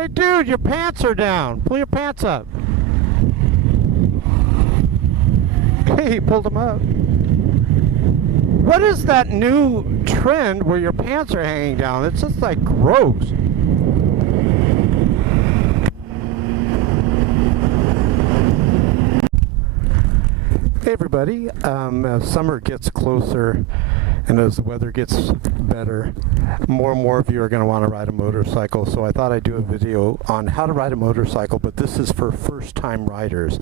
Hey dude, your pants are down. Pull your pants up. Hey, he pulled them up. What is that new trend where your pants are hanging down? It's just like gross. Hey everybody, as summer gets closer and as the weather gets better, more and more of you are going to want to ride a motorcycle, so I thought I'd do a video on how to ride a motorcycle, but this is for first-time riders.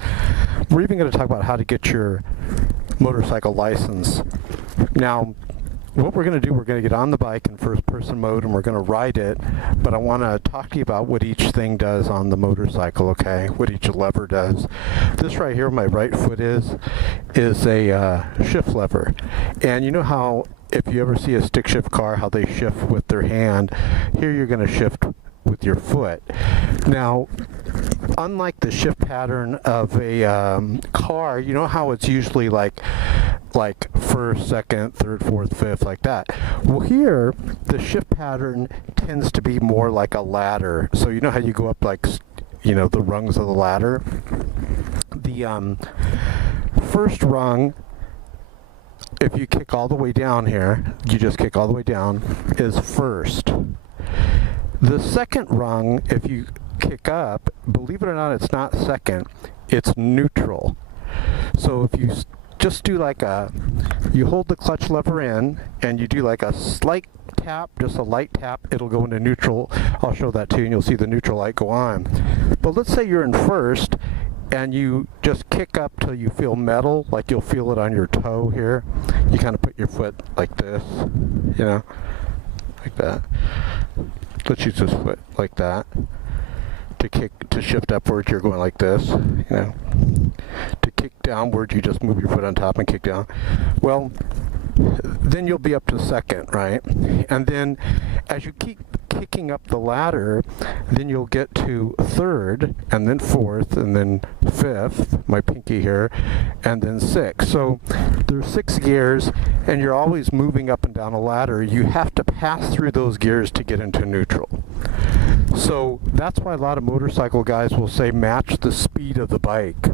We're even going to talk about how to get your motorcycle license. Now, what we're going to do, we're going to get on the bike in first-person mode and we're going to ride it, but I want to talk to you about what each thing does on the motorcycle, okay? What each lever does. This right here, my right foot is a shift lever. And you know how if you ever see a stick shift car, how they shift with their hand, here you're going to shift with your foot. Now, unlike the shift pattern of a car, you know how it's usually like first, second, third, fourth, fifth, like that. Well, here the shift pattern tends to be more like a ladder. So you know how you go up like, you know, the rungs of the ladder? The first rung, if you kick all the way down here, you just kick all the way down, is first. The second rung, if you kick up, believe it or not, it's not second, it's neutral. So if you just do like you hold the clutch lever in and you do like a slight tap, just a light tap, it'll go into neutral. I'll show that to you and you'll see the neutral light go on. But let's say you're in first and you just kick up till you feel metal, like you'll feel it on your toe here. You kind of put your foot like this, you know, like that. Let's use this foot like that. To shift upwards, you're going like this, you know. To kick downward, you just move your foot on top and kick down. Well, then you'll be up to second, right? And then as you keep kicking up the ladder, then you'll get to third, and then fourth, and then fifth, my pinky here, and then sixth. So there's 6 gears, and you're always moving up and down a ladder. You have to pass through those gears to get into neutral. So that's why a lot of motorcycle guys will say match the speed of the bike.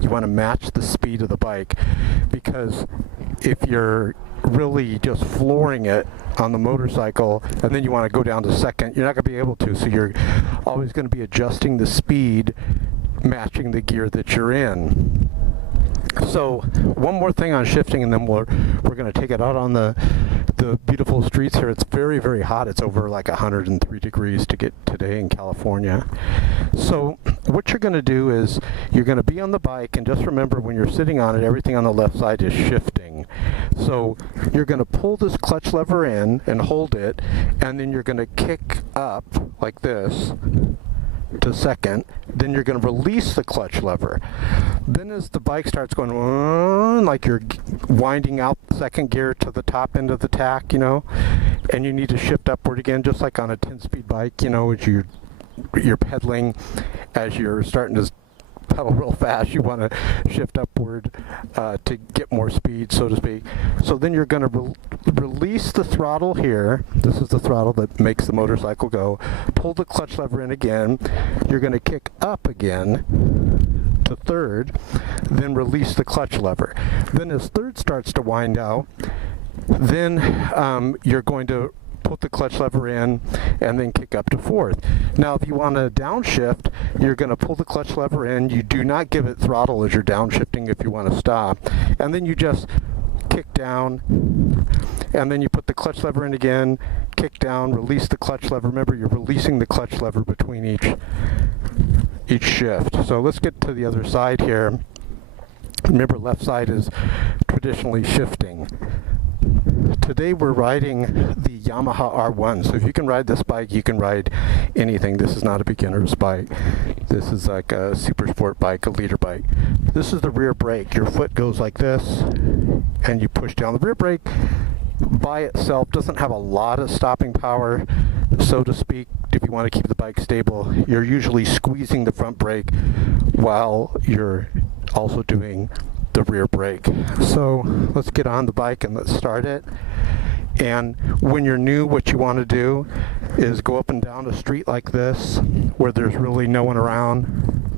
You want to match the speed of the bike, because if you're really just flooring it on the motorcycle and then you want to go down to second, you're not going to be able to. So you're always going to be adjusting the speed, matching the gear that you're in. So one more thing on shifting, and then we're going to take it out on the beautiful streets here. It's very, very hot. It's over like 103 degrees to get today in California. So what you're going to do is you're going to be on the bike, and just remember when you're sitting on it, everything on the left side is shifting. So you're going to pull this clutch lever in and hold it, and then you're going to kick up like this to second, then you're going to release the clutch lever. Then as the bike starts going, like you're winding out second gear to the top end of the tack, you know, and you need to shift upward again, just like on a 10-speed bike, you know, as you're pedaling, as you're starting to pedal real fast, you want to shift upward to get more speed, so to speak. So then you're going to release the throttle here. This is the throttle that makes the motorcycle go. Pull the clutch lever in again. You're going to kick up again to third, then release the clutch lever. Then as third starts to wind out, then you're going to put the clutch lever in and then kick up to fourth. Now if you want to downshift, you're going to pull the clutch lever in. You do not give it throttle as you're downshifting if you want to stop. And then you just kick down, and then you put the clutch lever in again, kick down, release the clutch lever. Remember, you're releasing the clutch lever between each shift. So let's get to the other side here. Remember, left side is traditionally shifting. Today we're riding the Yamaha R1. So if you can ride this bike, you can ride anything. This is not a beginner's bike. This is like a super sport bike, a leader bike. This is the rear brake. Your foot goes like this, and you push down. The rear brake by itself doesn't have a lot of stopping power, so to speak. If you want to keep the bike stable, you're usually squeezing the front brake while you're also doing the rear brake. So let's get on the bike and let's start it. And when you're new, what you want to do is go up and down a street like this where there's really no one around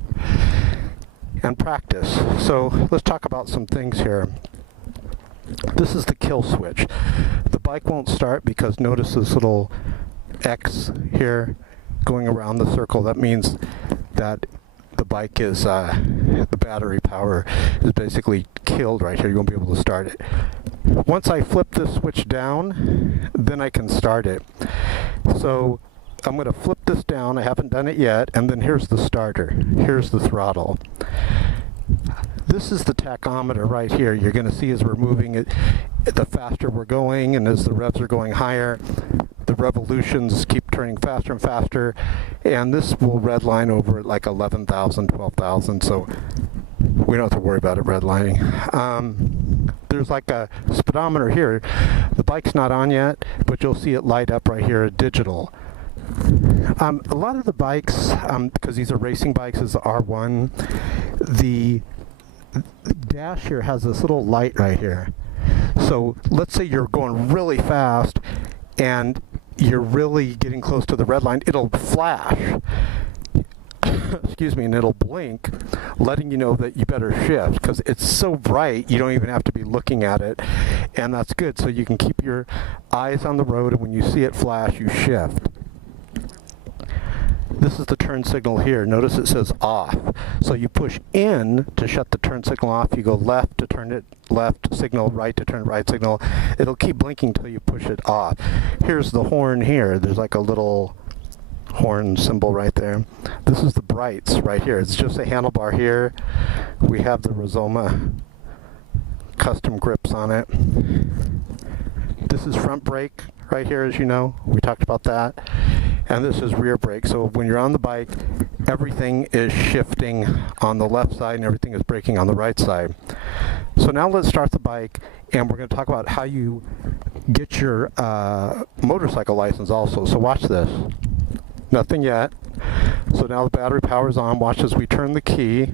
and practice. So let's talk about some things here. This is the kill switch. The bike won't start because notice this little X here going around the circle. That means that the bike is, the battery power is basically killed right here. You won't be able to start it. Once I flip this switch down, then I can start it. So I'm going to flip this down. I haven't done it yet. And then here's the starter. Here's the throttle. This is the tachometer right here. You're going to see as we're moving it, the faster we're going, and as the revs are going higher, the revolutions keep turning faster and faster, and this will redline over at like 11,000, 12,000, so we don't have to worry about it redlining. There's like a speedometer here. The bike's not on yet, but you'll see it light up right here, digital. A lot of the bikes, because these are racing bikes, is the R1, the dash here has this little light right here. So let's say you're going really fast and you're really getting close to the red line, it'll flash, excuse me, and it'll blink, letting you know that you better shift, because it's so bright you don't even have to be looking at it, and that's good, so you can keep your eyes on the road, and when you see it flash, you shift. This is the turn signal here. Notice it says off. So you push in to shut the turn signal off. You go left to turn it left signal, right to turn right signal. It'll keep blinking until you push it off. Here's the horn here. There's like a little horn symbol right there. This is the brights right here. It's just a handlebar here. We have the Rizoma custom grips on it. This is front brake right here, as you know. We talked about that. And this is rear brake. So when you're on the bike, everything is shifting on the left side and everything is braking on the right side. So now let's start the bike, and we're going to talk about how you get your motorcycle license also. So watch this. Nothing yet. So now the battery power is on. Watch as we turn the key.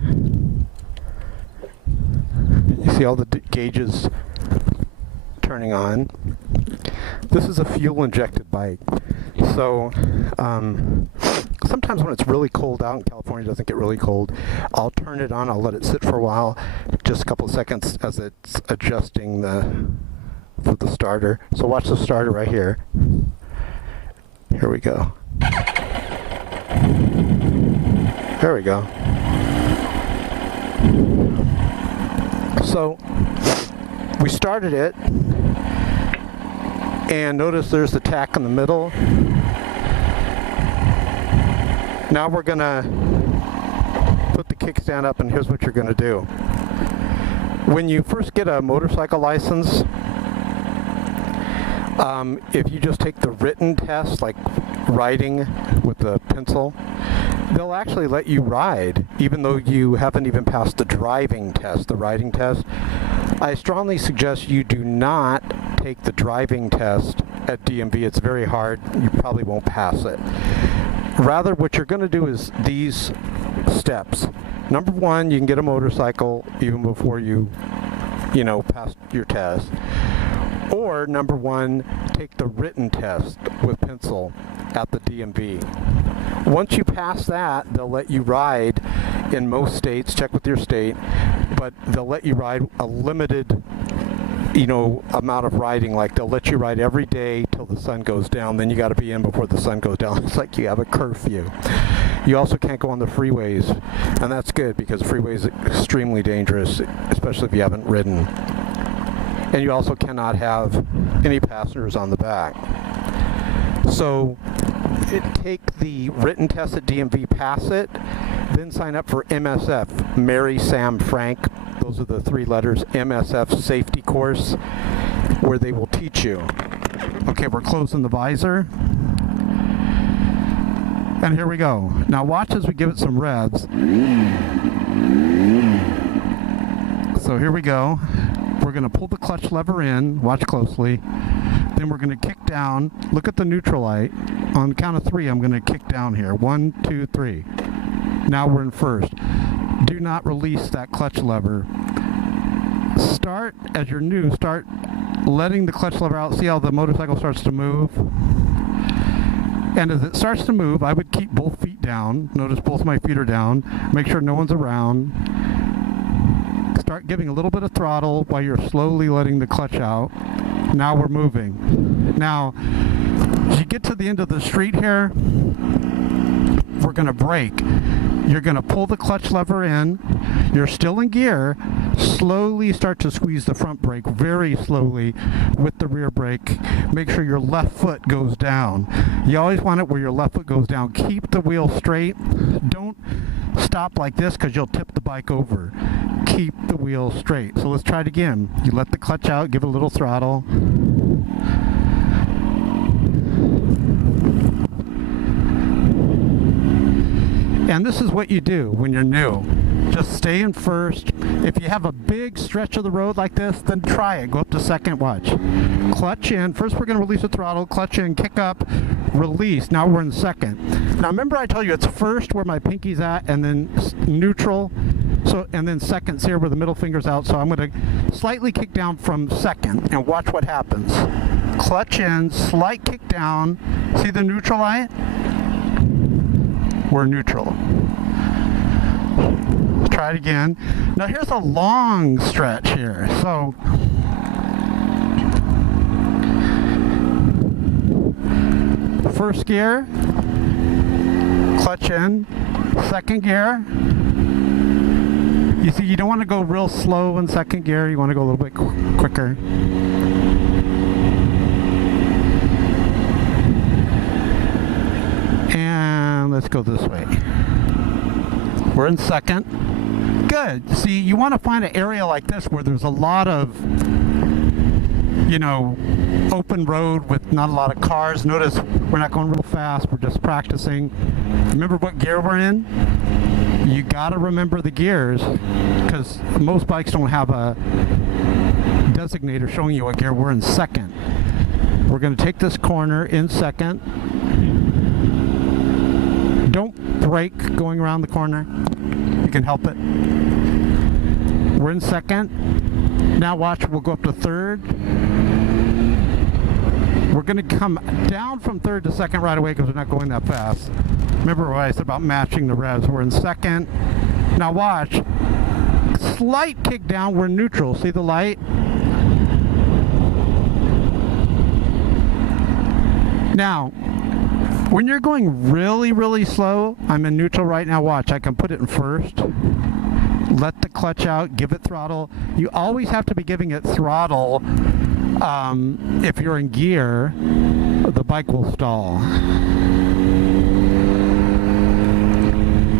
You see all the gauges turning on. This is a fuel-injected bike. So sometimes when it's really cold out in California, it doesn't get really cold, I'll turn it on, I'll let it sit for a while, just a couple of seconds as it's adjusting for the starter. So watch the starter right here. Here we go. There we go. So we started it, and notice there's the tach in the middle. Now we're gonna put the kickstand up, and here's what you're gonna do. When you first get a motorcycle license, if you just take the written test, like riding with the pencil, they'll actually let you ride, even though you haven't even passed the driving test, the riding test. I strongly suggest you do not take the driving test at DMV. It's very hard. You probably won't pass it. Rather, what you're going to do is these steps. Number one, you can get a motorcycle even before you pass your test. Or, number one, take the written test with pencil at the DMV. Once you pass that, they'll let you ride in most states. Check with your state. But they'll let you ride a limited amount of riding. Like they'll let you ride every day till the sun goes down, then you got to be in before the sun goes down. It's like you have a curfew. You also can't go on the freeways, and that's good because the freeway is extremely dangerous, especially if you haven't ridden. And you also cannot have any passengers on the back. So take the written test at DMV, pass it, then sign up for MSF, Mary, Sam, Frank. Those are the 3 letters, MSF safety course, where they will teach you. Okay, we're closing the visor. And here we go. Now watch as we give it some revs. So here we go. We're going to pull the clutch lever in. Watch closely. Then we're going to kick down. Look at the neutral light. On the count of 3, I'm going to kick down here. 1, 2, 3. Now we're in first. Do not release that clutch lever. Start, as you're new, start letting the clutch lever out. See how the motorcycle starts to move? And as it starts to move, I would keep both feet down. Notice both my feet are down. Make sure no one's around. Start giving a little bit of throttle while you're slowly letting the clutch out. Now we're moving. Now, as you get to the end of the street here, we're going to brake. You're going to pull the clutch lever in. You're still in gear. Slowly start to squeeze the front brake, very slowly with the rear brake. Make sure your left foot goes down. You always want it where your left foot goes down. Keep the wheel straight. Don't stop like this because you'll tip the bike over. Keep the wheel straight. So let's try it again. You let the clutch out, give it a little throttle. And this is what you do when you're new. Just stay in first. If you have a big stretch of the road like this, then try it. Go up to second, watch. Clutch in. First we're going to release the throttle, clutch in, kick up, release. Now we're in second. Now remember I told you it's first where my pinky's at, and then neutral, so and then second's here where the middle finger's out. So I'm going to slightly kick down from second and watch what happens. Clutch in, slight kick down. See the neutral light? We're neutral. Try it again. Now here's a long stretch here. So first gear, clutch in, second gear. You see, you don't want to go real slow in second gear. You want to go a little bit quicker. And let's go this way. We're in second. Good. See, you want to find an area like this where there's a lot of, you know, open road with not a lot of cars. Notice we're not going real fast. We're just practicing. Remember what gear we're in? You got to remember the gears because most bikes don't have a designator showing you what gear. We're in second. We're going to take this corner in second. Don't brake going around the corner. You can help it. We're in second. Now watch, we'll go up to third. We're going to come down from third to second right away because we're not going that fast. Remember what I said about matching the revs. We're in second. Now watch. Slight kick down, we're neutral. See the light? Now, when you're going really, really slow, I'm in neutral right now. Watch, I can put it in first. Let the clutch out, give it throttle. You always have to be giving it throttle. If you're in gear, the bike will stall.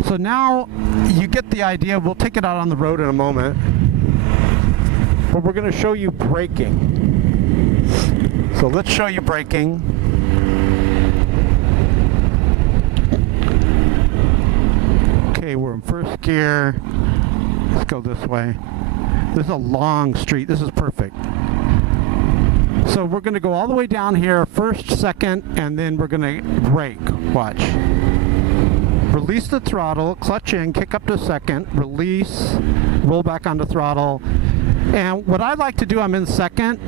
So now you get the idea. We'll take it out on the road in a moment. But we're going to show you braking. So let's show you braking. Okay, we're in first gear. Let's go this way. This is a long street. This is perfect. So we're going to go all the way down here, first, second, and then we're going to brake. Watch. Release the throttle, clutch in, kick up to second, release, roll back onto throttle. And what I like to do, I'm in second.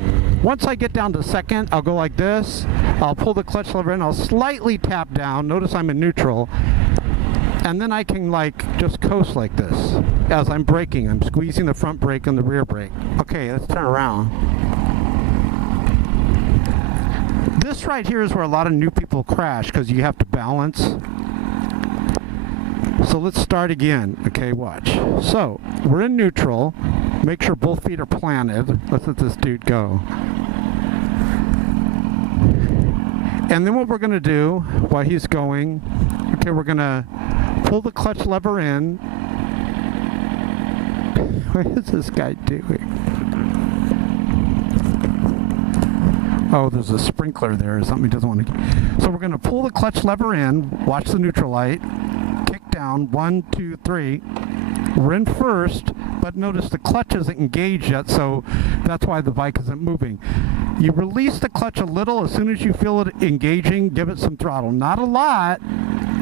Once I get down to second, I'll go like this. I'll pull the clutch lever in, I'll slightly tap down. Notice I'm in neutral. And then I can like just coast like this. As I'm braking, I'm squeezing the front brake and the rear brake. Okay, let's turn around. This right here is where a lot of new people crash because you have to balance. So let's start again. Okay, watch. So we're in neutral. Make sure both feet are planted. Let's let this dude go. And then what we're going to do while he's going, okay, we're going to pull the clutch lever in. What is this guy doing? Oh, there's a sprinkler there or something he doesn't want to. So we're going to pull the clutch lever in, watch the neutral light, kick down, 1, 2, 3. We're in first, but notice the clutch isn't engaged yet, so that's why the bike isn't moving. You release the clutch a little. As soon as you feel it engaging, give it some throttle. Not a lot.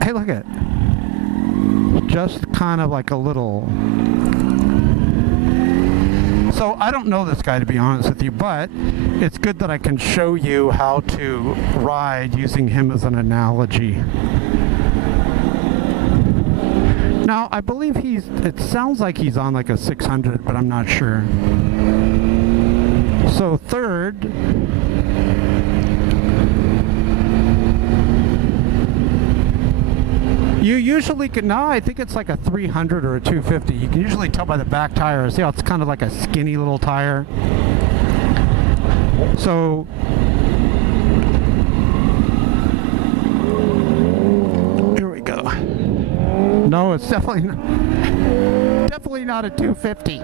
Hey, look at it. Just kind of like a little. So I don't know this guy, to be honest with you, but it's good that I can show you how to ride using him as an analogy. Now, I believe it sounds like he's on like a 600, but I'm not sure. So third, you usually can, no, I think it's like a 300 or a 250. You can usually tell by the back tire. See how it's kind of like a skinny little tire? So, here we go. No, it's definitely not a 250.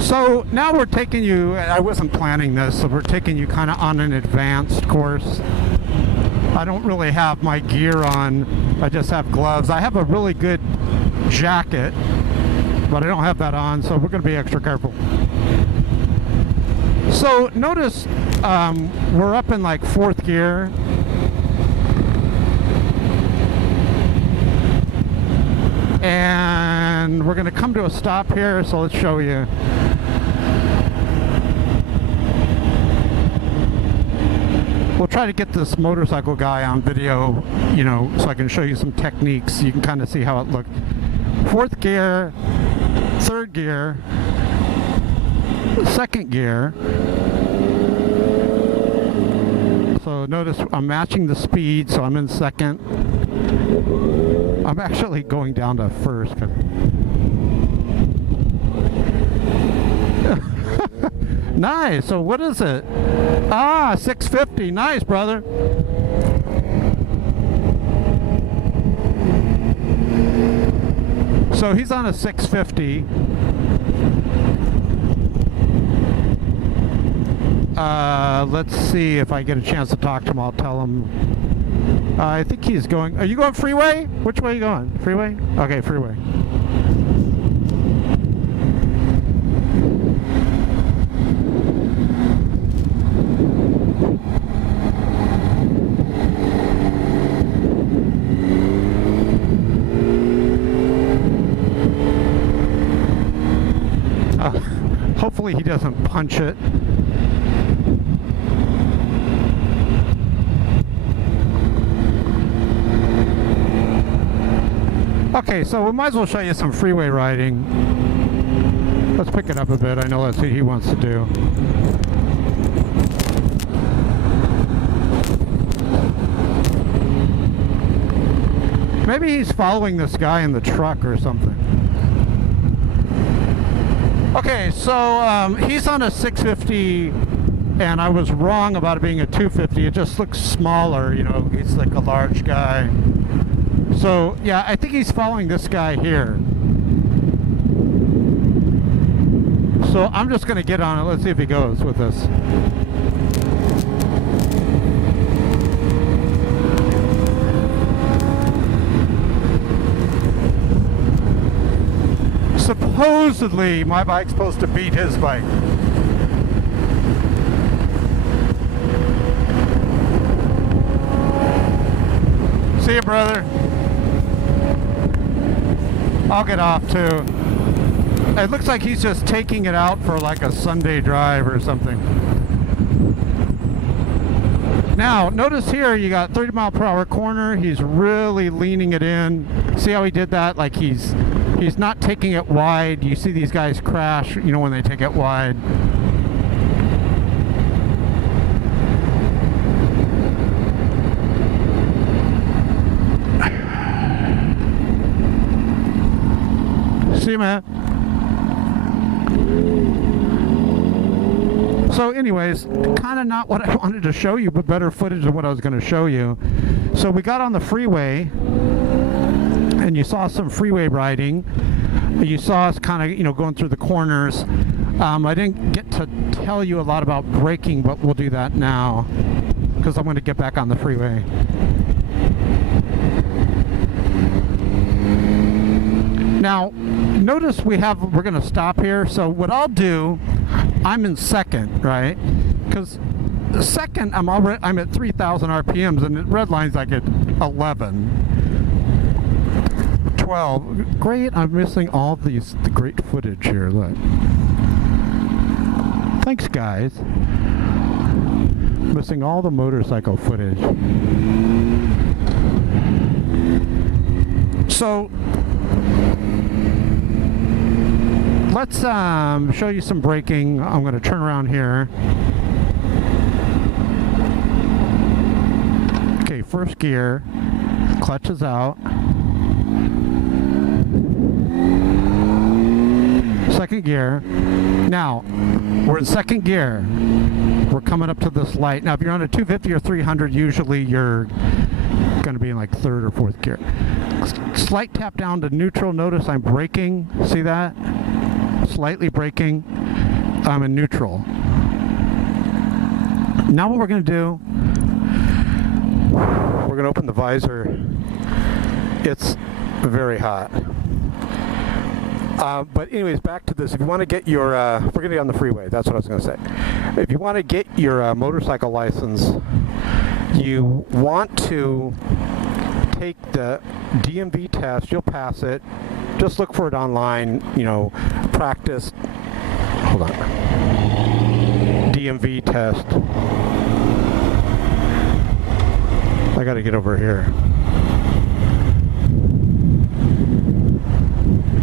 So now we're taking you, I wasn't planning this, so we're taking you kind of on an advanced course. I don't really have my gear on, I just have gloves. I have a really good jacket, but I don't have that on, so we're going to be extra careful. So notice we're up in like 4th gear. And we're going to come to a stop here, so let's show you. We'll try to get this motorcycle guy on video, you know, so I can show you some techniques. You can kind of see how it looked. 4th gear, 3rd gear, 2nd gear. So notice I'm matching the speed, so I'm in 2nd. I'm actually going down to 1st. Nice. So what is it? Ah, 650. Nice, brother. So he's on a 650. Let's see if I get a chance to talk to him. I'll tell him. I think he's going. Are you going freeway? Which way are you going? Freeway? Okay, freeway. Hopefully he doesn't punch it. Okay, so we might as well show you some freeway riding. Let's pick it up a bit. I know that's what he wants to do. Maybe he's following this guy in the truck or something. Okay, so he's on a 650, and I was wrong about it being a 250. It just looks smaller, you know, he's like a large guy. So, yeah, I think he's following this guy here. So I'm just going to get on it. Let's see if he goes with this. Supposedly, my bike's supposed to beat his bike. See you, brother. I'll get off too. It looks like he's just taking it out for like a Sunday drive or something. Now, notice here you got 30 mile per hour corner. He's really leaning it in. See how he did that? Like he's not taking it wide. You see these guys crash, you know, when they take it wide. See, man. So anyways, kind of not what I wanted to show you, but better footage than what I was going to show you. So we got on the freeway, and you saw some freeway riding. You saw us kind of, you know, going through the corners. I didn't get to tell you a lot about braking, but we'll do that now because I'm going to get back on the freeway. Now, notice we're going to stop here. So what I'll do, I'm in second, right? Because second, I'm at 3,000 RPMs, and the red line's like at 11, 12. Great, I'm missing all the great footage here. Look. Thanks, guys. Missing all the motorcycle footage. So let's show you some braking. I'm going to turn around here. Okay, first gear, clutch is out. Second gear. Now, we're in second gear. We're coming up to this light. Now, if you're on a 250 or 300, usually you're going to be in like third or fourth gear. Slight tap down to neutral. Notice I'm braking. See that? Slightly braking. I'm in neutral. Now what we're going to do, we're going to open the visor. It's very hot. But anyways, back to this. If you want to get your, we're going to get on the freeway. That's what I was going to say. If you want to get your motorcycle license, you want to take the DMV test. You'll pass it. Just look for it online, you know, practice. Hold on. DMV test. I got to get over here.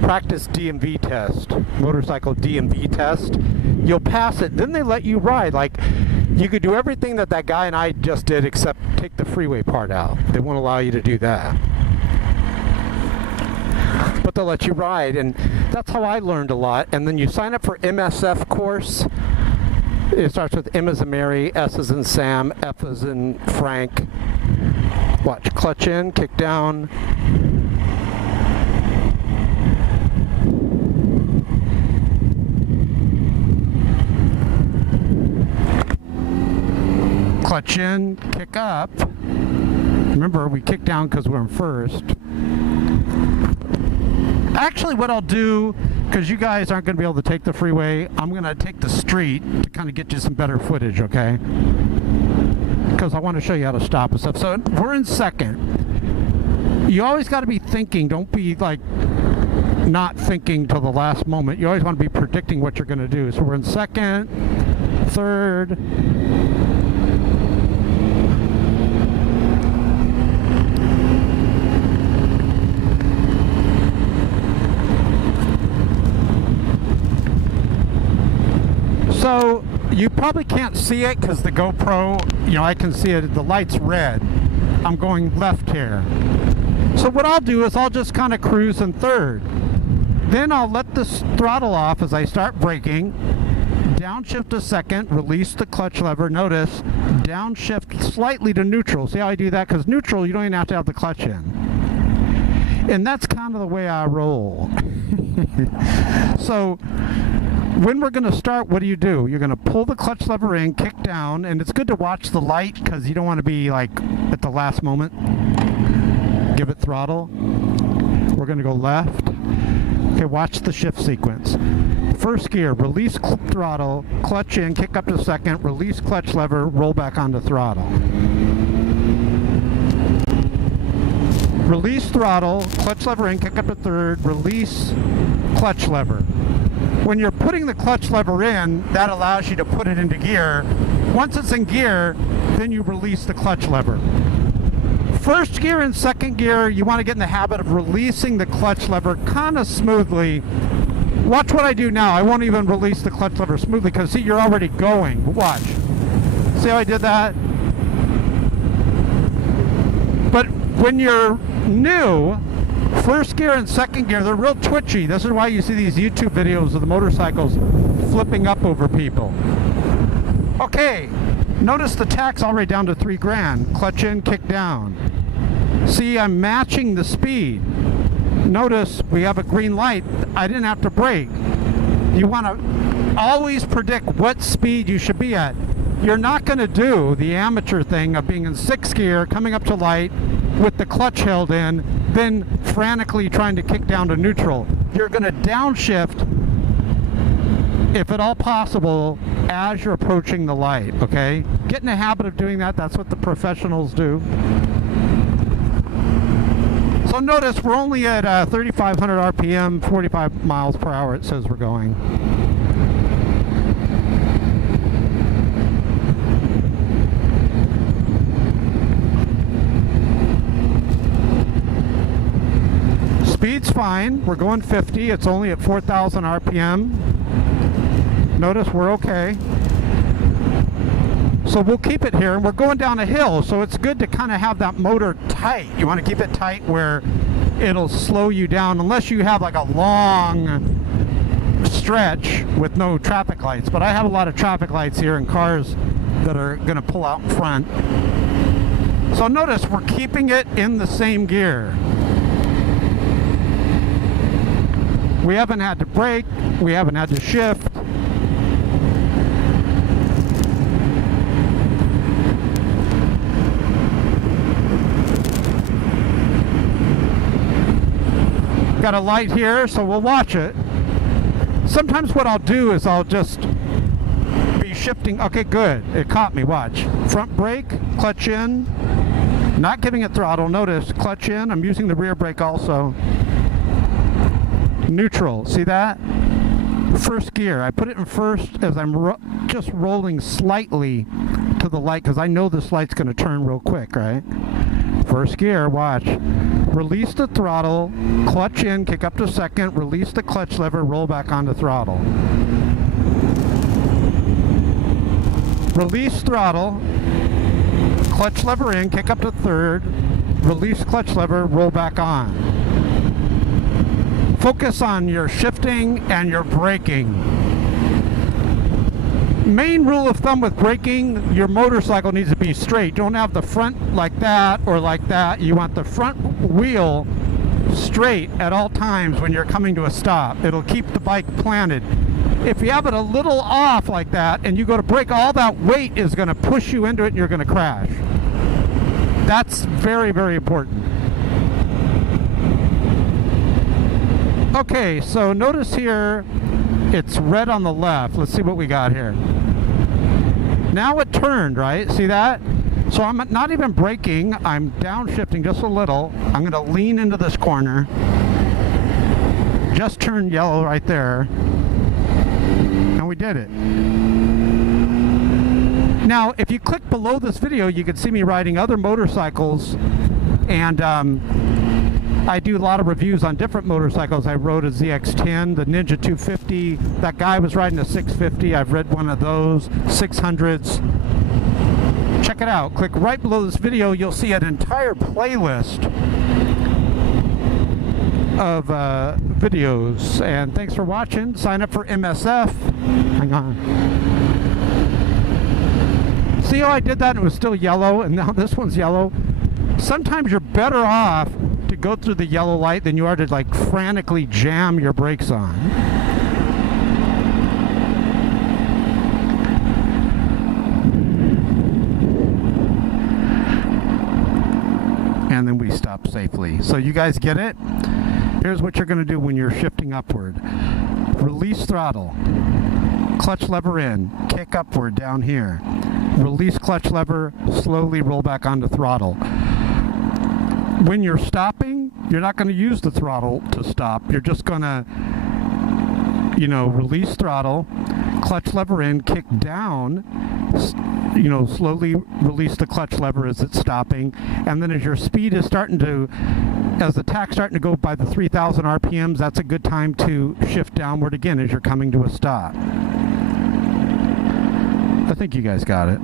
Practice DMV test. Motorcycle DMV test. You'll pass it. Then they let you ride. Like, you could do everything that guy and I just did except take the freeway part out. They won't allow you to do that. But they'll let you ride, and that's how I learned a lot. And then you sign up for MSF course. It starts with M as in Mary, S as in Sam, F as in Frank. Watch, clutch in, kick down. Clutch in, kick up. Remember, we kick down because we're in first. Actually, what I'll do, because you guys aren't going to be able to take the freeway, I'm going to take the street to kind of get you some better footage, okay? Because I want to show you how to stop and stuff. So we're in second. You always got to be thinking. Don't be like not thinking till the last moment. You always want to be predicting what you're going to do. So we're in second, third. So you probably can't see it because the GoPro, you know, I can see it. The light's red. I'm going left here. So what I'll do is I'll just kind of cruise in third. Then I'll let the throttle off as I start braking. Downshift a second, release the clutch lever. Notice, downshift slightly to neutral. See how I do that? Because neutral, you don't even have to have the clutch in. And that's kind of the way I roll. So when we're going to start, what do? You're going to pull the clutch lever in, kick down, and it's good to watch the light because you don't want to be like at the last moment. Give it throttle. We're going to go left. Okay, watch the shift sequence. First gear, release throttle, clutch in, kick up to second, release clutch lever, roll back onto throttle. Release throttle, clutch lever in, kick up to third, release clutch lever. When you're putting the clutch lever in, that allows you to put it into gear. Once it's in gear, then you release the clutch lever. First gear and second gear, you want to get in the habit of releasing the clutch lever kind of smoothly. Watch what I do now. I won't even release the clutch lever smoothly because, see, you're already going. Watch. See how I did that? But when you're new, first gear and second gear, they're real twitchy. This is why you see these YouTube videos of the motorcycles flipping up over people. Okay, notice the tack's already down to 3 grand. Clutch in, kick down. See, I'm matching the speed. Notice we have a green light. I didn't have to brake. You want to always predict what speed you should be at. You're not going to do the amateur thing of being in 6th gear, coming up to light, with the clutch held in, then frantically trying to kick down to neutral. You're going to downshift, if at all possible, as you're approaching the light, okay? Get in the habit of doing that. That's what the professionals do. So notice we're only at 3,500 RPM, 45 miles per hour it says we're going. Speed's fine. We're going 50. It's only at 4,000 RPM. Notice we're okay. So we'll keep it here, and we're going down a hill, so it's good to kind of have that motor tight. You want to keep it tight where it'll slow you down, unless you have like a long stretch with no traffic lights. But I have a lot of traffic lights here and cars that are going to pull out in front. So notice we're keeping it in the same gear. We haven't had to brake, we haven't had to shift. Got a light here, so we'll watch it. Sometimes what I'll do is I'll just be shifting. Okay, good. It caught me. Watch. Front brake, clutch in. Not giving it throttle. Notice, clutch in. I'm using the rear brake also. Neutral. See that? First gear. I put it in first as I'm just rolling slightly to the light because I know this light's going to turn real quick, right? First gear, watch. Release the throttle, clutch in, kick up to second, release the clutch lever, roll back onto throttle. Release throttle, clutch lever in, kick up to third, release clutch lever, roll back on. Focus on your shifting and your braking. Main rule of thumb with braking, your motorcycle needs to be straight. Don't have the front like that or like that. You want the front wheel straight at all times when you're coming to a stop. It'll keep the bike planted. If you have it a little off like that and you go to brake, all that weight is going to push you into it and you're going to crash. That's very, very important. Okay, so notice here it's red on the left. Let's see what we got here. Now it turned, right? See that? So I'm not even braking. I'm downshifting just a little. I'm going to lean into this corner. Just turned yellow right there. And we did it. Now, if you click below this video, you can see me riding other motorcycles. And I do a lot of reviews on different motorcycles. I rode a ZX-10, the Ninja 250. That guy was riding a 650. I've rid one of those, 600s. Check it out. Click right below this video. You'll see an entire playlist of videos. And thanks for watching. Sign up for MSF. Hang on. See how I did that and it was still yellow, and now this one's yellow? Sometimes you're better off to go through the yellow light than you are to like frantically jam your brakes on. And then we stop safely. So you guys get it? Here's what you're going to do when you're shifting upward. Release throttle. Clutch lever in. Kick upward down here. Release clutch lever. Slowly roll back onto throttle. When you're stopping, you're not going to use the throttle to stop. You're just going to, release throttle, clutch lever in, kick down, slowly release the clutch lever as it's stopping. And then as your speed is as the tack's starting to go by the 3,000 RPMs, that's a good time to shift downward again as you're coming to a stop. I think you guys got it.